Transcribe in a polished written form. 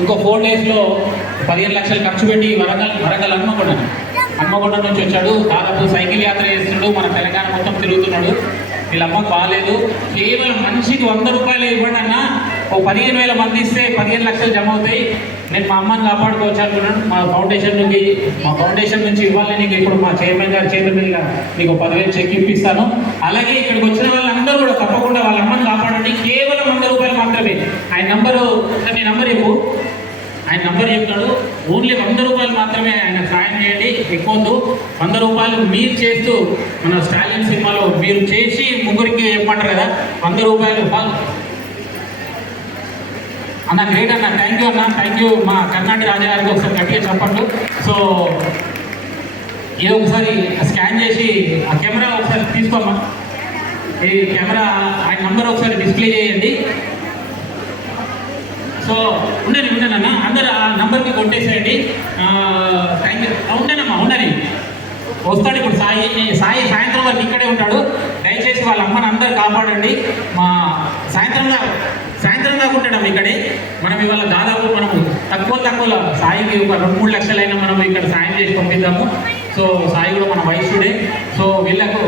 ఇంకో 4 డేస్లో 15 లక్షలు ఖర్చు పెట్టి వరంగల్ హన్మకొండ నుంచి వచ్చాడు. దాదాపు సైకిల్ యాత్ర చేస్తున్నాడు, మన తెలంగాణ మొత్తం తిరుగుతున్నాడు. వీళ్ళ అమ్మకు బాగాలేదు. కేవలం మనిషికి 100 రూపాయలు ఇవ్వండి అన్న, ఓ 15,000 మంది ఇస్తే 15 లక్షలు జమ అవుతాయి. నేను మా అమ్మని కాపాడుకోవచ్చు అనుకున్నాను. మా ఫౌండేషన్ నుంచి ఇవ్వాలి. నీకు ఇప్పుడు మా చైర్మన్ గారి చేతుల మీదుగా నీకు 10,000 చెక్ ఇప్పిస్తాను. అలాగే ఇక్కడికి వచ్చిన వాళ్ళందరూ కూడా తప్పకుండా వాళ్ళ అమ్మని కాపాడండి. కేవలం 100 రూపాయలు మాత్రమే. ఆయన నంబరు, నీ నంబర్ చెప్పు. ఆయన నంబర్ చెప్తాడు. ఓన్లీ 100 రూపాయలు మాత్రమే ఆయన సాయం చేయండి. ఎక్కువద్దు. 100 రూపాయలు మీరు చేస్తూ మన స్టాలియన్ సినిమాలో మీరు చేసి ముగ్గురికి చెప్పమంటారు కదా, 100 రూపాయలు అన్న. గ్రేట్ అన్న, థ్యాంక్ యూ అన్న, థ్యాంక్ యూ. మా కర్ణాటక రాజా గారికి ఒకసారి గట్టిగా చెప్పండు. సో ఇది ఒకసారి స్కాన్ చేసి ఆ కెమెరా ఒకసారి తీసుకోమ్మా. ఈ కెమెరా ఆయన నంబర్ ఒకసారి డిస్ప్లే చేయండి. సో ఉండని అన్న, అందరు ఆ నంబర్కి కొట్టేసేయండి. Thank you. ఉండని వస్తాడు ఇప్పుడు. సాయి సాయంత్రం వరకు ఇక్కడే ఉంటాడు. దయచేసి వాళ్ళ అమ్మని అందరు కాపాడండి. మా సాయంత్రం దాకా ఉంటాడు ఇక్కడే. మనం ఇవాళ దాదాపు మనము తక్కువలో సాయికి ఒక 2-3 లక్షలైనా మనం ఇక్కడ సాయం చేసి పంపిద్దాము. సో సాయి కూడా మన వైశ్యుడే. సో వీళ్ళకు